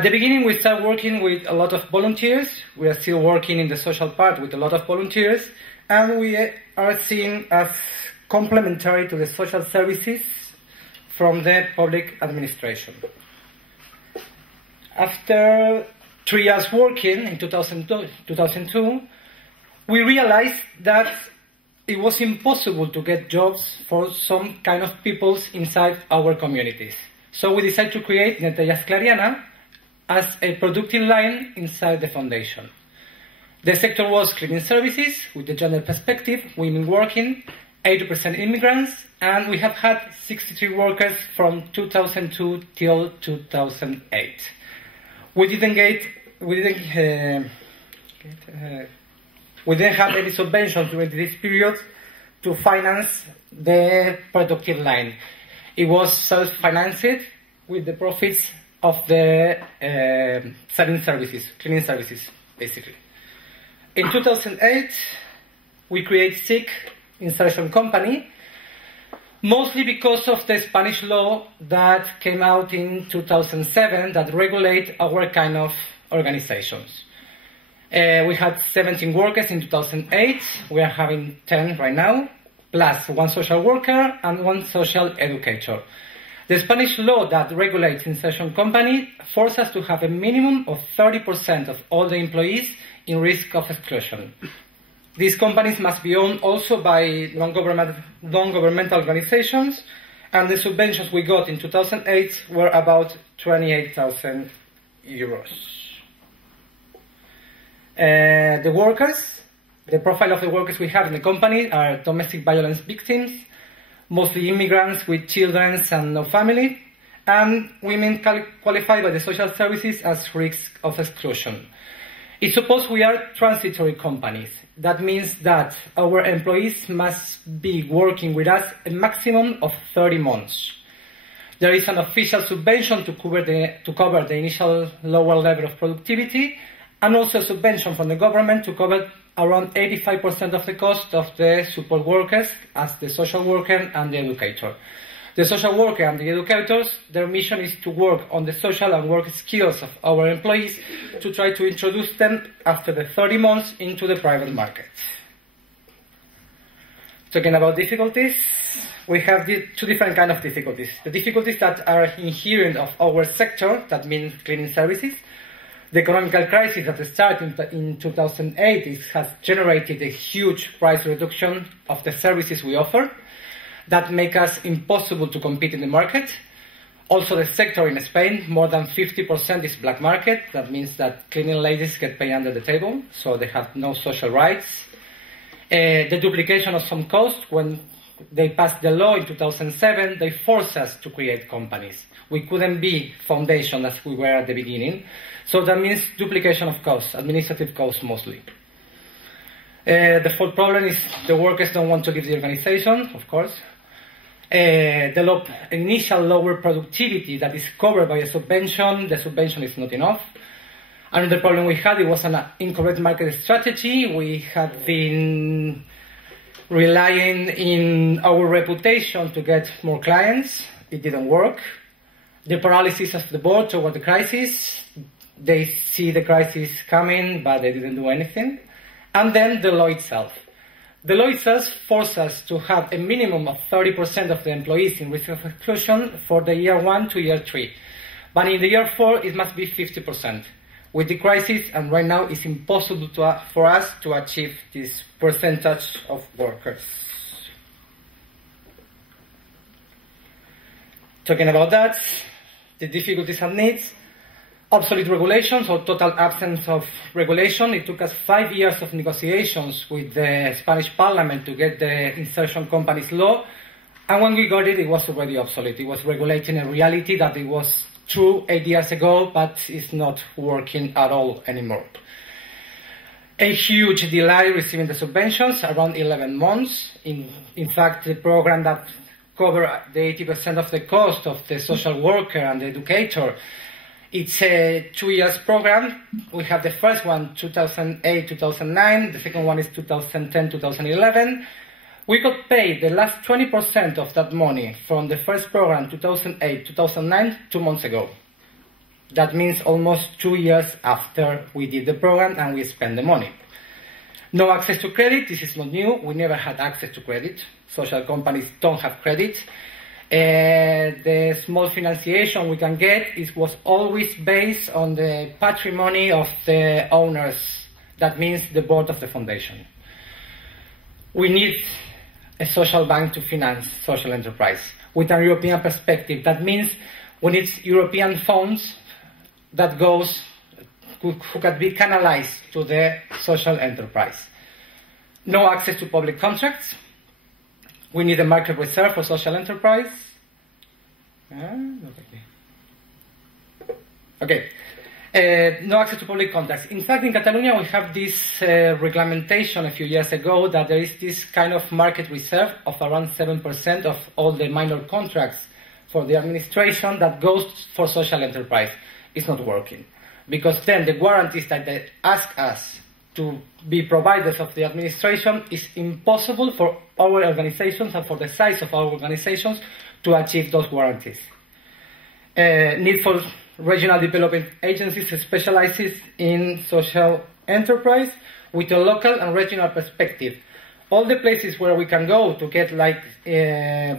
At the beginning, we started working with a lot of volunteers. We are still working in the social part with a lot of volunteers, and we are seen as complementary to the social services from the public administration. After 3 years working in 2002, we realized that it was impossible to get jobs for some kind of peoples inside our communities. So we decided to create Netellas Clariana as a productive line inside the foundation. The sector was cleaning services with the gender perspective, women working, 80% immigrants, and we have had 63 workers from 2002 till 2008. We didn't have any subventions during this period to finance the productive line. It was self-financed with the profits of the selling services, cleaning services, basically. In 2008, we created SIC Insertion Company, mostly because of the Spanish law that came out in 2007 that regulate our kind of organizations. We had 17 workers in 2008, we are having 10 right now, plus 1 social worker and 1 social educator. The Spanish law that regulates insertion company forces us to have a minimum of 30% of all the employees in risk of exclusion. These companies must be owned also by non-governmental organizations, and the subventions we got in 2008 were about 28,000 euros. The workers, the profile of the workers we have in the company are domestic violence victims, mostly immigrants with children and no family, and women qualified by the social services as risk of exclusion. It's supposed we are transitory companies. That means that our employees must be working with us a maximum of 30 months. There is an official subvention to cover the initial lower level of productivity, and also a subvention from the government to cover around 85% of the cost of the support workers as the social worker and the educator. The social worker and the educators, their mission is to work on the social and work skills of our employees to try to introduce them after the 30 months into the private market. Talking about difficulties, we have 2 different kinds of difficulties. The difficulties that are inherent of our sector, that means cleaning services. The economic crisis that started in 2008 has generated a huge price reduction of the services we offer. That makes us impossible to compete in the market. Also, the sector in Spain, more than 50% is black market. That means that cleaning ladies get paid under the table, so they have no social rights. The duplication of some costs, when they passed the law in 2007, they forced us to create companies. We couldn't be foundation as we were at the beginning. So that means duplication of costs, administrative costs mostly. The fourth problem is the workers don't want to leave the organization, of course. The initial lower productivity that is covered by a subvention, the subvention is not enough. Another problem we had, it was an incorrect market strategy. We had been relying in our reputation to get more clients. It didn't work. The paralysis of the board toward the crisis. They see the crisis coming, but they didn't do anything. And then the law itself. The law itself forced us to have a minimum of 30% of the employees in risk of exclusion for the year 1 to year 3. But in the year 4, it must be 50%. With the crisis, and right now, it's impossible for us to achieve this percentage of workers. Talking about that, the difficulties and needs. Obsolete regulations or total absence of regulation. It took us 5 years of negotiations with the Spanish Parliament to get the insertion companies law. And when we got it, it was already obsolete. It was regulating a reality that it was true 8 years ago, but it's not working at all anymore. A huge delay receiving the subventions, around 11 months. In fact, the program that covered the 80% of the cost of the social worker and the educator, it's a 2 years program. We have the first one, 2008-2009. The second one is 2010-2011. We got paid the last 20% of that money from the first program, 2008-2009, 2 months ago. That means almost 2 years after we did the program and we spent the money. No access to credit, this is not new. We never had access to credit. Social companies don't have credit. The small financiation we can get was always based on the patrimony of the owners. That means the board of the foundation. We need a social bank to finance social enterprise with a European perspective. That means we need European funds that who can be canalized to the social enterprise. No access to public contracts. We need a market reserve for social enterprise. Okay. No access to public contracts. In fact, in Catalonia, we have this regulation a few years ago that there is this kind of market reserve of around 7% of all the minor contracts for the administration that goes for social enterprise. It's not working. Because then the guarantees that they ask us to be providers of the administration is impossible for our organizations and for the size of our organizations to achieve those guarantees. Need for regional development agencies specializes in social enterprise with a local and regional perspective. All the places where we can go to get like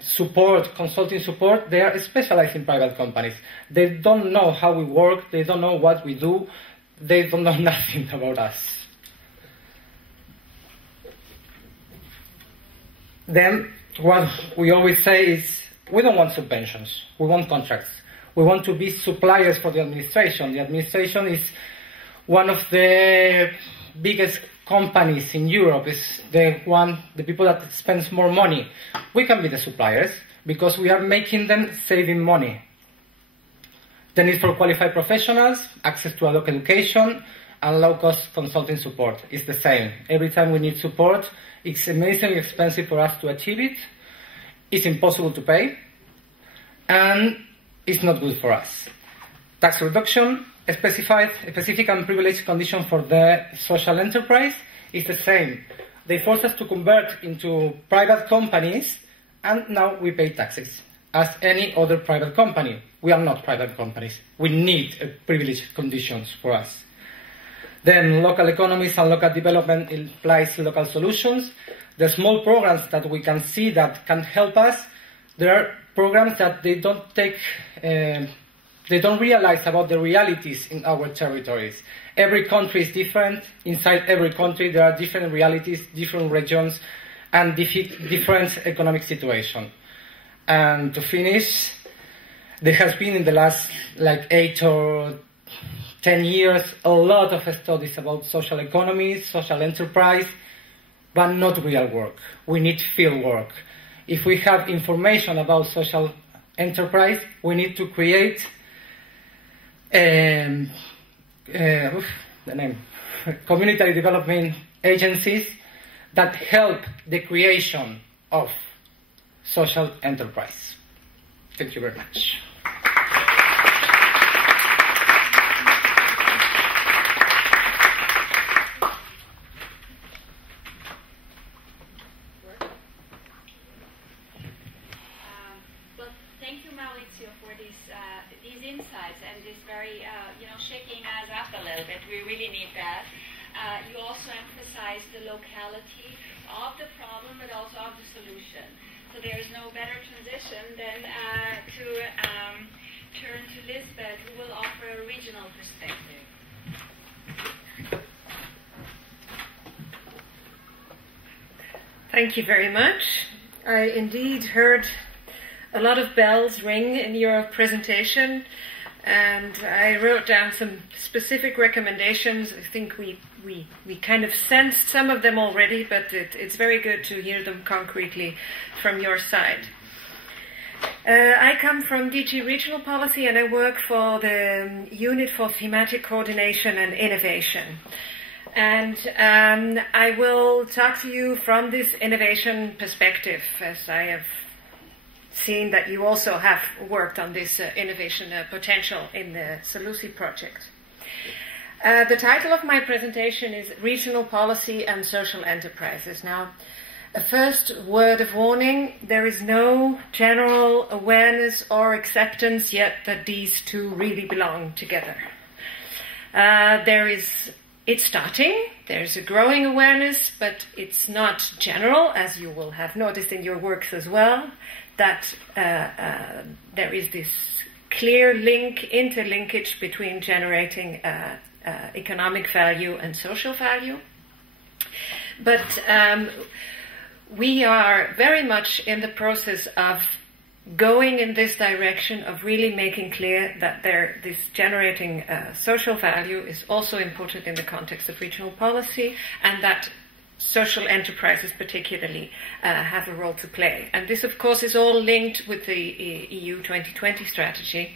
support, consulting support, they are specialized in private companies. They don't know how we work, they don't know what we do, they don't know nothing about us. Then what we always say is we don't want subventions, we want contracts. We want to be suppliers for the administration. The administration is one of the biggest companies in Europe, is the people that spends more money. We can be the suppliers because we are making them saving money. The need for qualified professionals, access to adult education, and low-cost consulting support is the same. Every time we need support, it's amazingly expensive for us to achieve it. It's impossible to pay, and it's not good for us. Tax reduction, a specific and privileged condition for the social enterprise is the same. They force us to convert into private companies, and now we pay taxes as any other private company. We are not private companies. We need privileged conditions for us. Then local economies and local development implies local solutions. The small programs that we can see that can help us, there are programs that they don't realize about the realities in our territories. Every country is different. Inside every country there are different realities, different regions, and different economic situation. And to finish, there has been in the last 8 or 10 years a lot of studies about social economy, social enterprise, but not real work. We need field work. If we have information about social enterprise, we need to create community development agencies that help the creation of social enterprise. Thank you very much. Shaking us up a little bit. We really need that. You also emphasize the locality of the problem, but also of the solution. So there is no better transition than to turn to Lisbeth, who will offer a regional perspective. Thank you very much. I indeed heard a lot of bells ring in your presentation. And I wrote down some specific recommendations. I think we kind of sensed some of them already, but it's very good to hear them concretely from your side. I come from DG Regional Policy, and I work for the Unit for Thematic Coordination and Innovation. And I will talk to you from this innovation perspective, as I have seen that you also have worked on this innovation potential in the SELUSI project. The title of my presentation is Regional Policy and Social Enterprises. Now, A first word of warning: there is no general awareness or acceptance yet that these two really belong together. It's starting, there's a growing awareness, but it's not general, as you will have noticed in your works as well, that there is this clear interlinkage between generating economic value and social value. But we are very much in the process of going in this direction of really making clear that this generating social value is also important in the context of regional policy, and that social enterprises particularly have a role to play. And this, of course, is all linked with the EU 2020 strategy,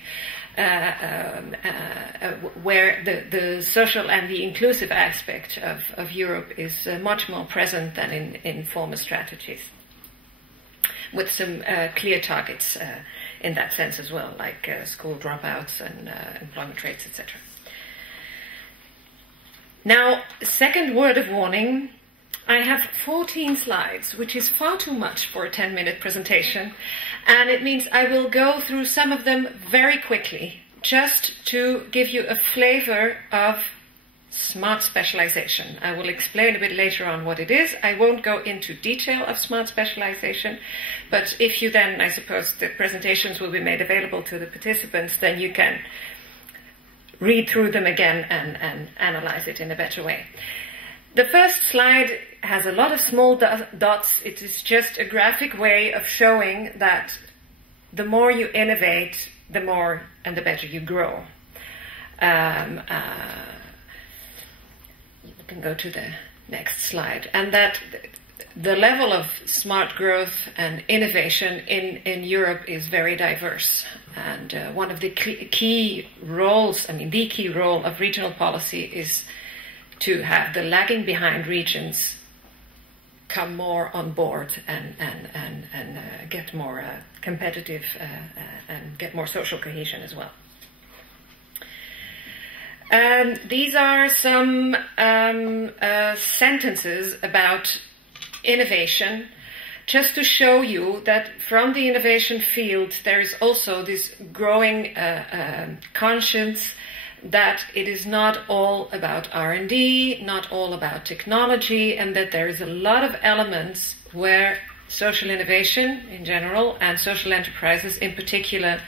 where the social and the inclusive aspect of Europe is much more present than in former strategies, with some clear targets in that sense as well, like school dropouts and employment rates, etc. Now, second word of warning: I have 14 slides, which is far too much for a 10-minute presentation, and it means I will go through some of them very quickly, just to give you a flavor of smart specialization. I will explain a bit later on what it is. I won't go into detail of smart specialization, but if you then, I suppose the presentations will be made available to the participants, then you can read through them again and analyze it in a better way. The first slide has a lot of small dots. It is just a graphic way of showing that the more you innovate, the more and the better you grow. You can go to the next slide. And that the level of smart growth and innovation in Europe is very diverse. And one of the key roles, the key role of regional policy is to have the lagging behind regions come more on board and get more competitive and get more social cohesion as well. These are some sentences about innovation, just to show you that from the innovation field there is also this growing conscience that it is not all about R&D, not all about technology, and that there is a lot of elements where social innovation in general and social enterprises in particular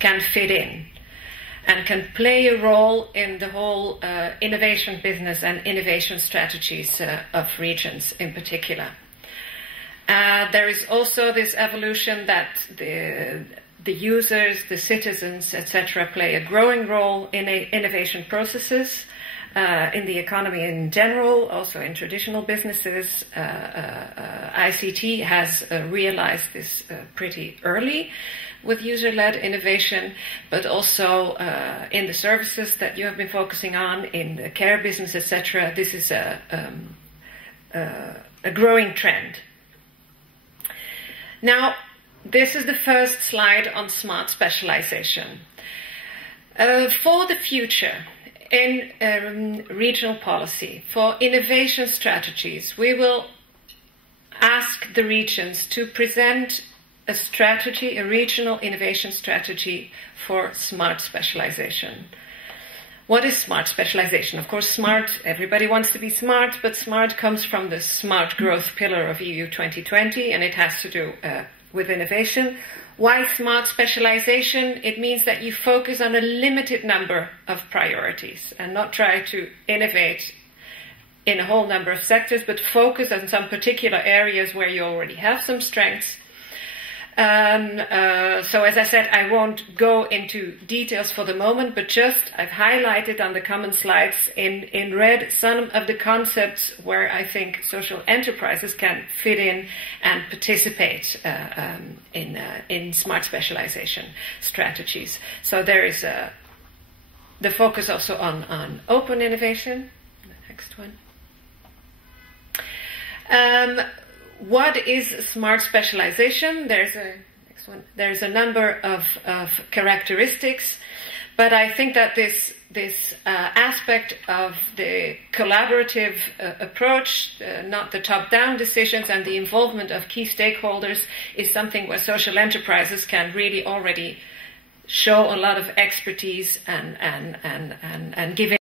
can fit in and can play a role in the whole innovation business and innovation strategies of regions in particular. There is also this evolution that the users, the citizens, etc., play a growing role in innovation processes, in the economy in general, also in traditional businesses. ICT has realized this pretty early with user-led innovation, but also in the services that you have been focusing on, in the care business, etc. This is a growing trend. Now, this is the first slide on smart specialization. For the future, in regional policy, for innovation strategies, we will ask the regions to present a strategy, a regional innovation strategy for smart specialization. What is smart specialization? Of course, smart, everybody wants to be smart, but smart comes from the smart growth pillar of EU 2020, and it has to do with innovation. Why smart specialization? It means that you focus on a limited number of priorities and not try to innovate in a whole number of sectors, but focus on some particular areas where you already have some strengths. So as I said, I won't go into details for the moment, but just I've highlighted on the common slides in red some of the concepts where I think social enterprises can fit in and participate in smart specialization strategies. So there is the focus also on open innovation. The next one. What is smart specialization? There's a number of characteristics, But I think that this aspect of the collaborative approach, not the top-down decisions, and the involvement of key stakeholders is something where social enterprises can really already show a lot of expertise and give